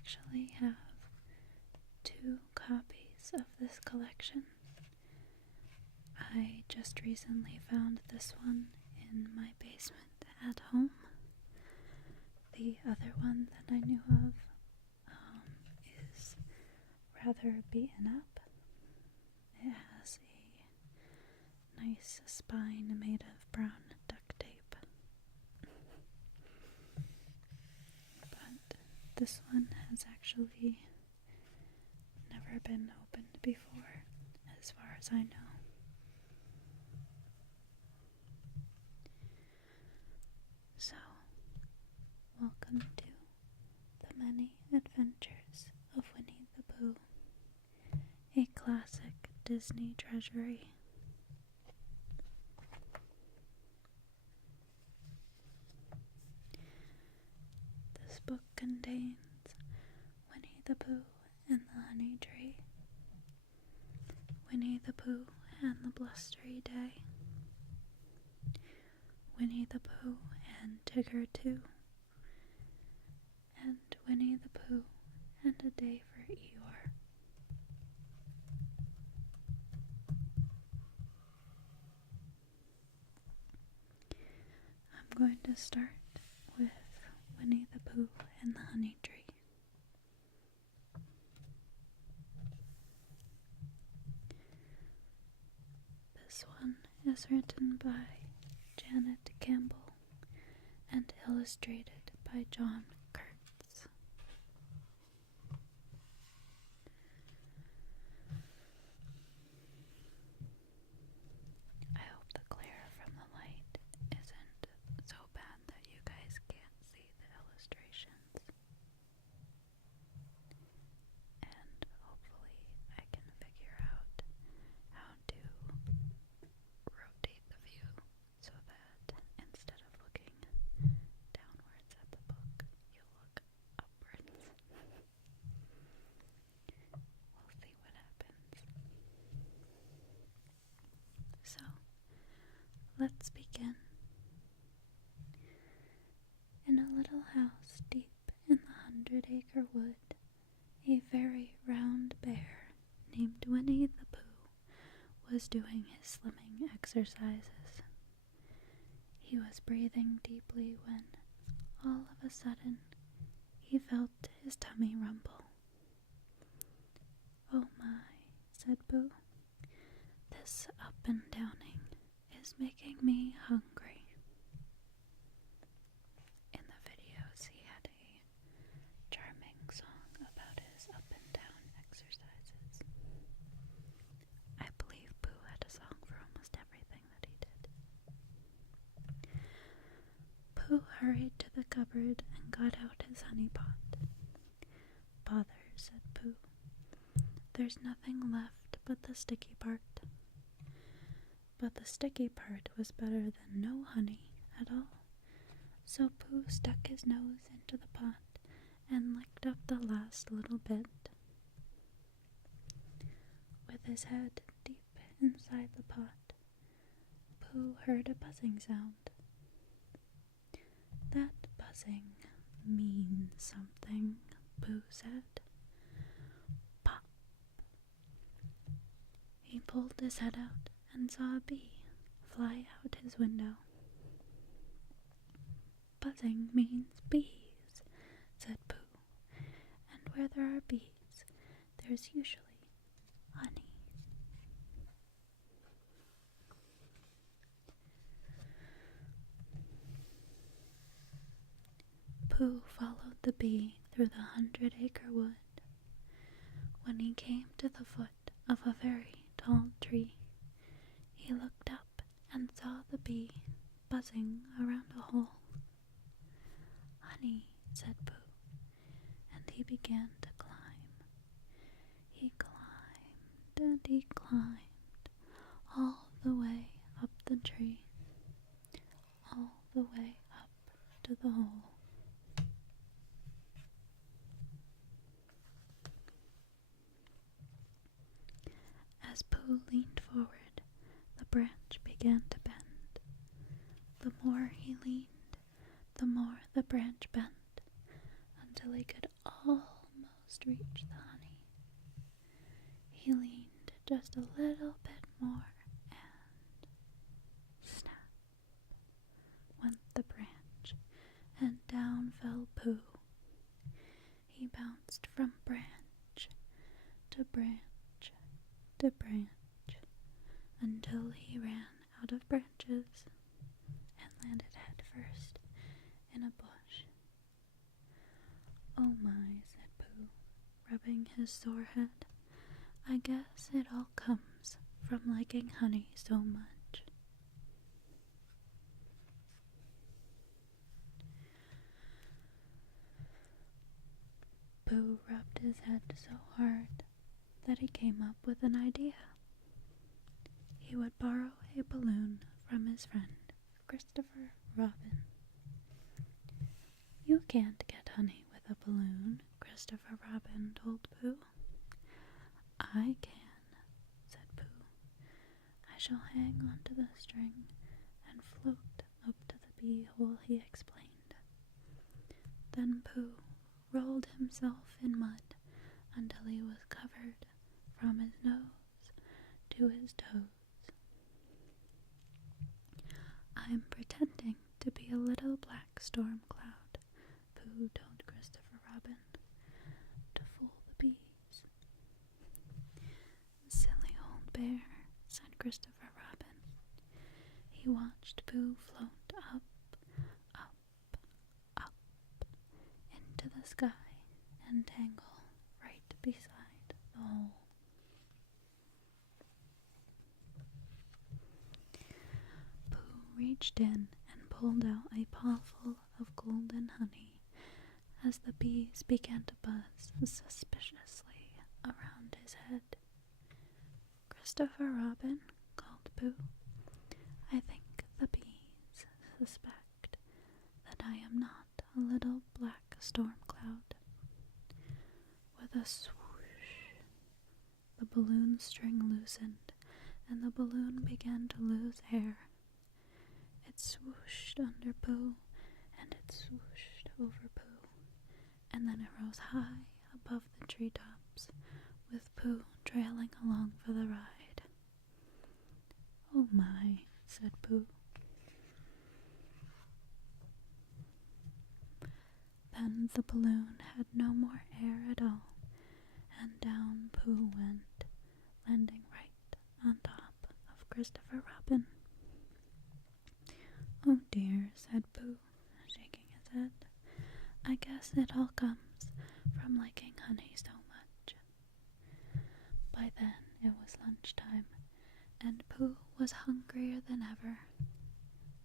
actually have 2 copies of this collection. I just recently found this one in my basement at home. The other one that I knew of is rather beaten up. It has a nice spine made of brown duct tape. But this one has actually never been opened before, as far as I know. So, welcome to The Many Adventures of Winnie the Pooh, a classic Disney treasury. This book contains Winnie the Pooh and the Honey Tree, Winnie the Pooh and the Blustery Day, Winnie the Pooh and Tigger Too, and Winnie the Pooh and A Day for Eeyore. I'm going to start with Winnie the Pooh and the Honey Tree. This one is written by Janet Campbell and illustrated by John Kurtz. I hope the glare from the light isn't so bad that you guys can't see the illustrations. And hopefully I can figure out how to rotate the view so that instead of looking downwards at the book, you'll look upwards. We'll see what happens. So, let's begin. In a little house deep in the 100-acre wood, a very round bear named Winnie the Pooh was doing his slimming exercises. He was breathing deeply when, all of a sudden, he felt his tummy rumble. "Oh my," said Pooh, "this up and downing is making me hungry." In the videos, he had a charming song about his up and down exercises. I believe Pooh had a song for almost everything that he did. Pooh hurried to the cupboard and got out his honey pot. "Bother," said Pooh. "There's nothing left but the sticky part." But the sticky part was better than no honey at all. So Pooh stuck his nose into the pot and licked up the last little bit. With his head deep inside the pot, Pooh heard a buzzing sound. "That buzzing means something," Pooh said. Pop! He pulled his head out and saw a bee fly out his window. "Buzzing means bees," said Pooh, "and where there are bees, there's usually honey." Pooh followed the bee through the 100-acre wood. When he came to the foot of a very tall tree, he looked up and saw the bee buzzing around a hole. "Honey," said Pooh, and he began to climb. He climbed and he climbed all the way up the tree, all the way up to the hole. As Pooh leaned forward, the branch began to bend. The more he leaned, the more the branch bent, until he could almost reached the honey. He leaned just a little bit more, and snap went the branch, and down fell Pooh. He bounced from branch to branch to branch until he ran out of branches and landed head first in a bush. "Oh my," said Pooh, rubbing his sore head. "I guess it all comes from liking honey so much." Pooh rubbed his head so hard that he came up with an idea. He would borrow a balloon from his friend, Christopher Robin. "You can't get honey with a balloon," Christopher Robin told Pooh. "I can," said Pooh. "I shall hang onto the string and float up to the bee hole," he explained. Then Pooh rolled himself in mud until he was covered from his nose to his toes. "I'm pretending to be a little black storm cloud," Pooh told Christopher Robin, "to fool the bees." "Silly old bear," said Christopher Robin. He watched Pooh float up, up, up into the sky and tangle right beside the hole. Pooh reached in and pulled out a pawful of golden honey as the bees began to buzz suspiciously around his head. "Christopher Robin," called Pooh, "I think the bees suspect that I am not a little black storm cloud." With a swoosh, the balloon string loosened, and the balloon began to lose air. It swooshed under Pooh, and it swooshed over Pooh, and then it rose high above the treetops, with Pooh trailing along for the ride. "Oh my," said Pooh. Then the balloon had no more air at all, and down Pooh went, landing right on top of Christopher Robin. "Oh dear," said Pooh, shaking his head. "I guess it all comes from liking honey so much." By then it was lunchtime, and Pooh was hungrier than ever.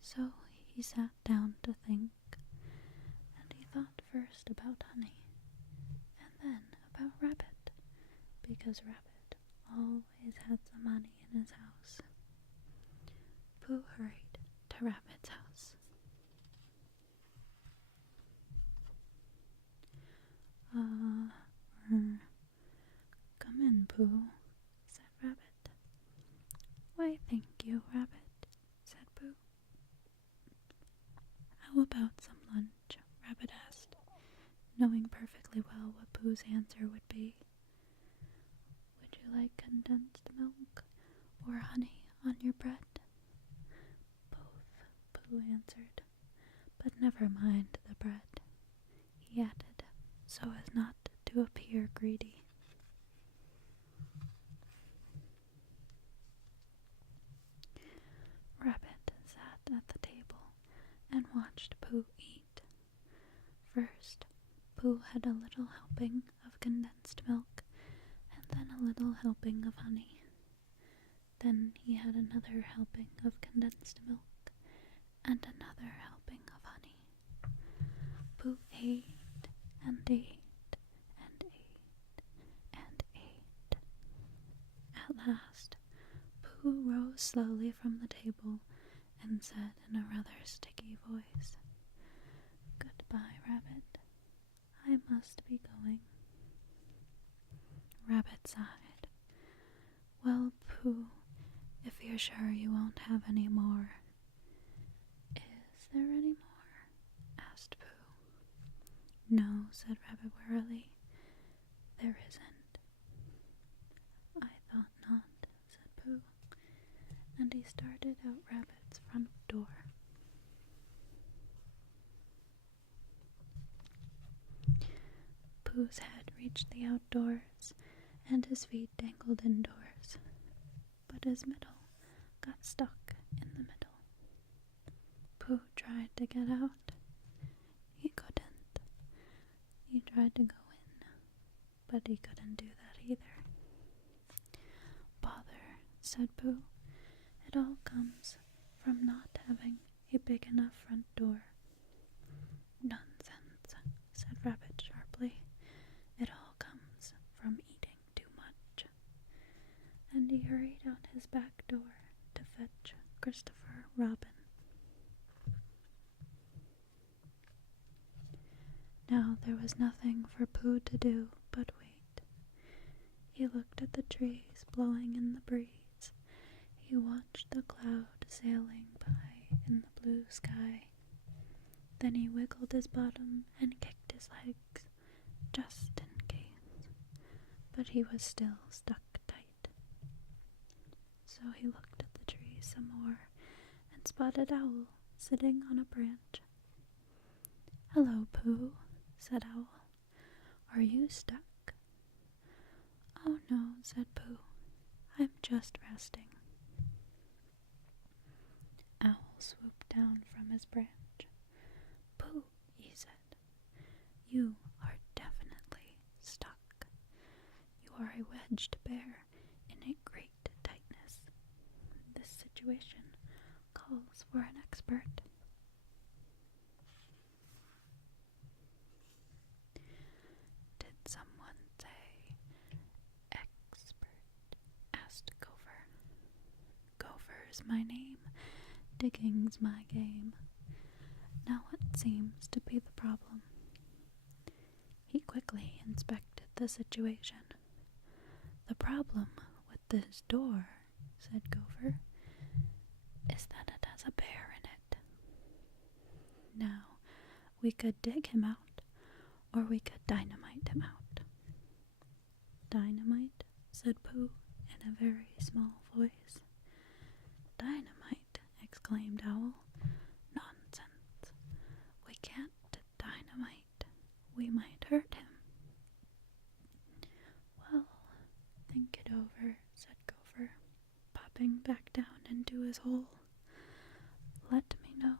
So he sat down to think, and he thought first about honey, and then about Rabbit, because Rabbit always had some honey in his house. Pooh hurried to Rabbit's house. Come in, Pooh," said Rabbit. "Why, thank you, Rabbit," said Pooh. "How about some lunch?" Rabbit asked, knowing perfectly well what Pooh's answer would be. "Would you like condensed milk or honey on your bread?" "Both," Pooh answered. "But never mind the bread," he added, so as not to appear greedy. Rabbit sat at the table and watched Pooh eat. First, Pooh had a little helping of condensed milk, and then a little helping of honey. Then he had another helping of condensed milk, and another helping of honey. Pooh ate and ate and ate and ate. At last, Pooh rose slowly from the table and said in a rather sticky voice, "Goodbye, Rabbit. I must be going." Rabbit sighed. "Well, Pooh, if you're sure you won't have any more." "Is there any more?" asked Pooh. "No," said Rabbit wearily. there isn't. I thought not, said Pooh, and he started out Rabbit's front door. Pooh's head reached the outdoors, and his feet dangled indoors, but his middle got stuck in the middle. Pooh tried to get out. He couldn't. He tried to go in, but he couldn't do that either. Bother, said Pooh. It all comes from not having a big enough front door. Nonsense, said Rabbit sharply. It all comes from eating too much. And he hurried out his back door to fetch Christopher Robin. Now there was nothing for Pooh to do but wait. He looked at the trees blowing in the breeze. He watched the cloud sailing by in the blue sky. Then he wiggled his bottom and kicked his legs, just in case. But he was still stuck tight. So he looked at the trees some more and spotted Owl sitting on a branch. "Hello, Pooh," said Owl. "Are you stuck?" "Oh no," said Pooh. "I'm just resting." Owl swooped down from his branch. "Pooh," he said, "you are definitely stuck. You are a wedged bear in a great tightness. This situation calls for an expert." "Did someone say expert?" asked Gopher. "Gopher's my name. Digging's my game. Now what seems to be the problem?" He quickly inspected the situation. "The problem with this door," said Gopher, "is that it has a bear in it. Now, we could dig him out, or we could dynamite him out." "Dynamite?" said Pooh in a very small voice. "Dynamite!" exclaimed Owl. "Nonsense. We can't dynamite. We might hurt him." "Well, think it over," said Gopher, popping back down into his hole. "Let me know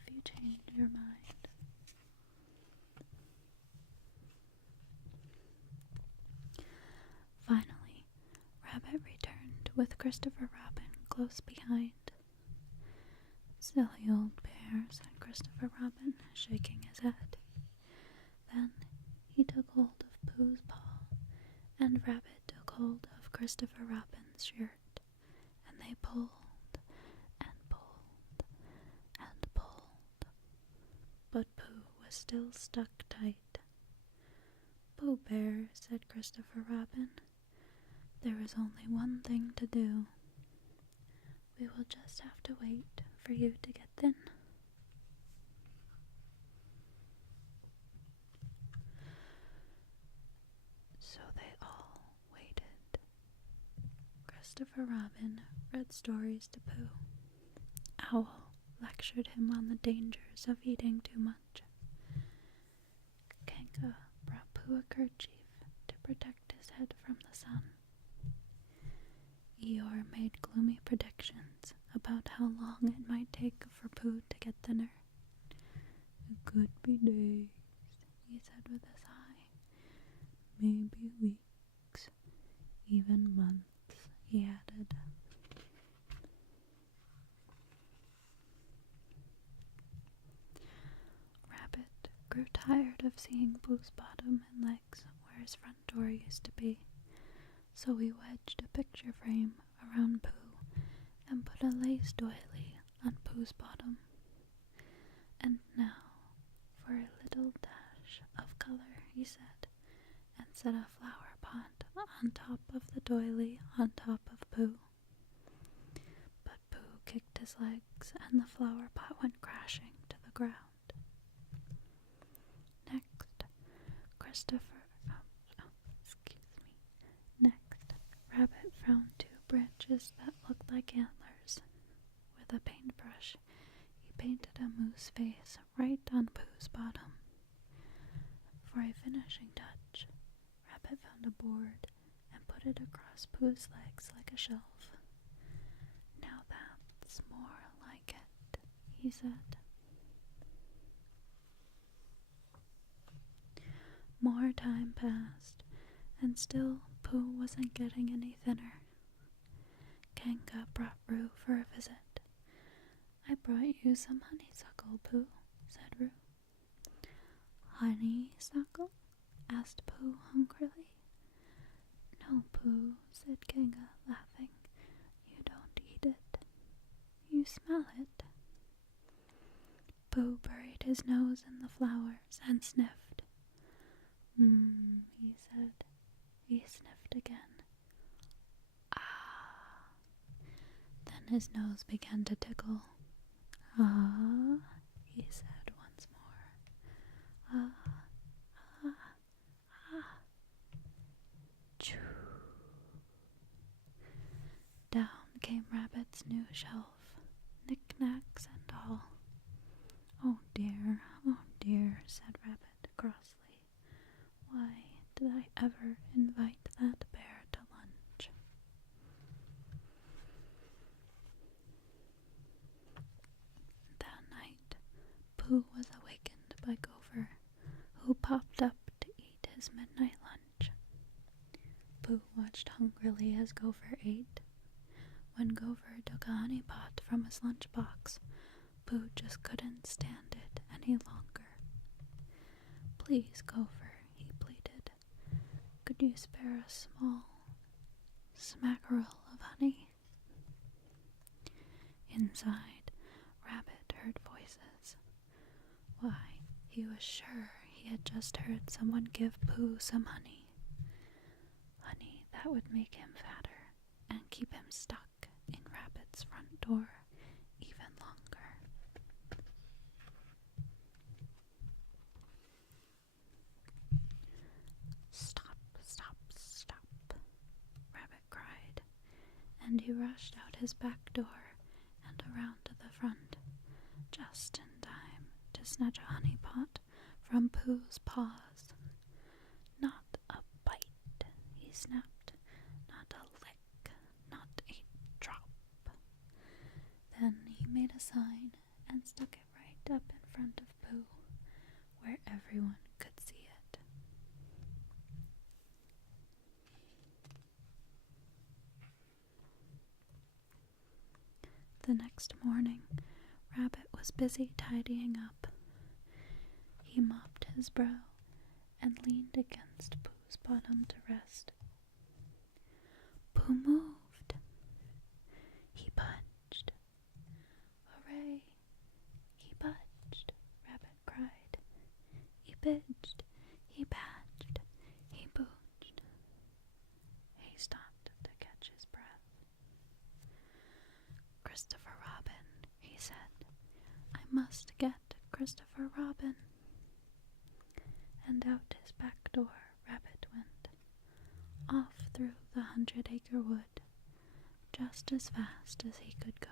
if you change your mind." Finally, Rabbit returned with Christopher Robin close behind. "Silly old bear," said Christopher Robin, shaking his head. Then he took hold of Pooh's paw, and Rabbit took hold of Christopher Robin's shirt, and they pulled and pulled and pulled. But Pooh was still stuck tight. "Pooh Bear," said Christopher Robin, "there is only one thing to do. We will just have to wait for you to get thin." So they all waited. Christopher Robin read stories to Pooh. Owl lectured him on the dangers of eating too much. Kanka brought Pooh a kerchief to protect his head from the sun. Eeyore made gloomy predictions about how long it might take for Pooh to get thinner. "It could be days," he said with a sigh. "Maybe weeks, even months," he added. Rabbit grew tired of seeing Pooh's bottom and legs where his front door used to be, so he wedged a picture frame around Pooh and put a lace doily on Pooh's bottom. "And now for a little dash of color," he said, and set a flower pot on top of the doily on top of Pooh. But Pooh kicked his legs and the flower pot went crashing to the ground. Next, Christopher found two branches that looked like antlers. With a paintbrush, he painted a moose face right on Pooh's bottom. For a finishing touch, Rabbit found a board and put it across Pooh's legs like a shelf. "Now that's more like it," he said. More time passed, and still Pooh wasn't getting any thinner. Kanga brought Roo for a visit. "I brought you some honeysuckle, Pooh," said Roo. "Honeysuckle?" asked Pooh hungrily. "No, Pooh," said Kanga, laughing. "You don't eat it. You smell it." Pooh buried his nose in the flowers and sniffed. He said. He sniffed again. "Ah." Then his nose began to tickle. "Ah," he said once more. "Ah, ah, ah." Choo. Down came Rabbit's new shelf, knickknacks and all. Oh dear," said Rabbit crossly. "Why did I ever invite that bear to lunch?" That night, Pooh was awakened by Gopher, who popped up to eat his midnight lunch. Pooh watched hungrily as Gopher ate. When Gopher took a honey pot from his lunchbox, Pooh just couldn't stand it any longer. "Please, Gopher," he pleaded, "could you spare a small smackerel of honey?" Inside, Rabbit heard voices. Why, he was sure he had just heard someone give Pooh some honey. Honey that would make him fatter and keep him stuck in Rabbit's front door even longer. "Stop, stop, stop," Rabbit cried, and he rushed out his back door and around to the front, just in time to snatch a honey pot from Pooh's paws. "Not a bite," he snapped. "Not a lick, not a drop." Then he made a sign and stuck it right up in front of Pooh, where everyone could see it. The next morning, Rabbit was busy tidying up. He mopped his brow and leaned against Pooh's bottom to rest. Pooh moved. He budged. "Hooray! He budged," Rabbit cried. "He bidged, he badged, he booged." He stopped to catch his breath. "Christopher Robin," he said. "I must get Christopher Robin." And out his back door Rabbit went, off through the 100-acre wood, just as fast as he could go.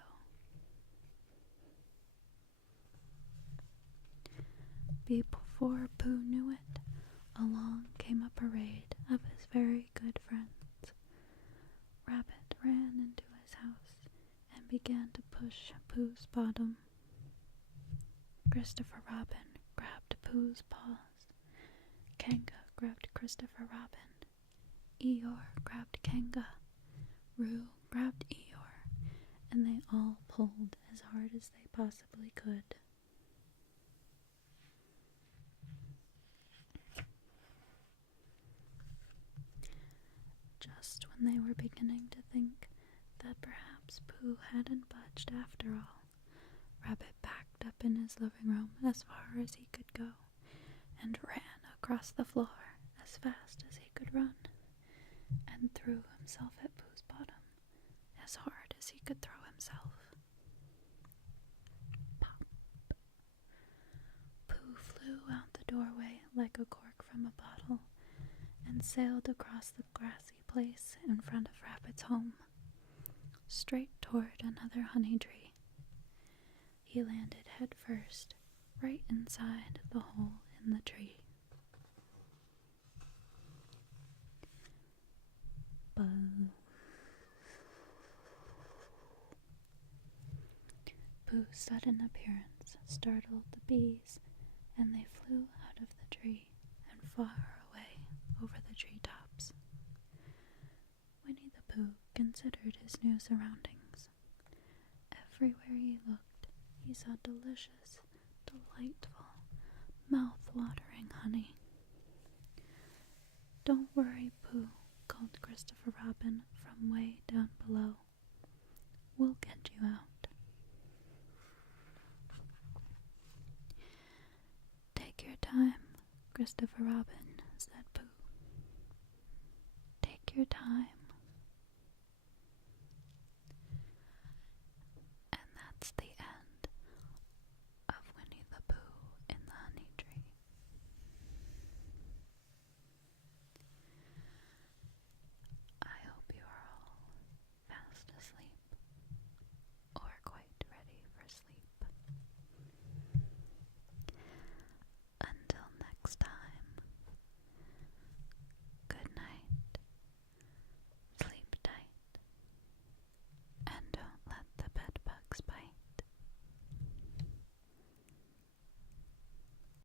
Before Pooh knew it, along came a parade of his very good friends. Rabbit ran into his house and began to push Pooh's bottom. Christopher Robin grabbed Pooh's paws. Kanga grabbed Christopher Robin. Eeyore grabbed Kanga. Roo grabbed Eeyore, and they all pulled as hard as they possibly could. Just when they were beginning to think that perhaps Pooh hadn't budged after all, Rabbit backed up in his living room as far as he could go and ran across the floor as fast as he could run and threw himself at Pooh's bottom as hard as he could throw himself. Pop! Pooh flew out the doorway like a cork from a bottle and sailed across the grassy place in front of Rabbit's home, straight toward another honey tree. He landed head first, right inside the hole in the tree. Buzz. Pooh's sudden appearance startled the bees, and they flew out of the tree and far away over the treetops. Winnie the Pooh considered his new surroundings. Everywhere he looked, he saw delicious, delightful, mouth-watering honey. "Don't worry, Pooh," called Christopher Robin from way down below. "We'll get you out." "Take your time, Christopher Robin," said Pooh. "Take your time.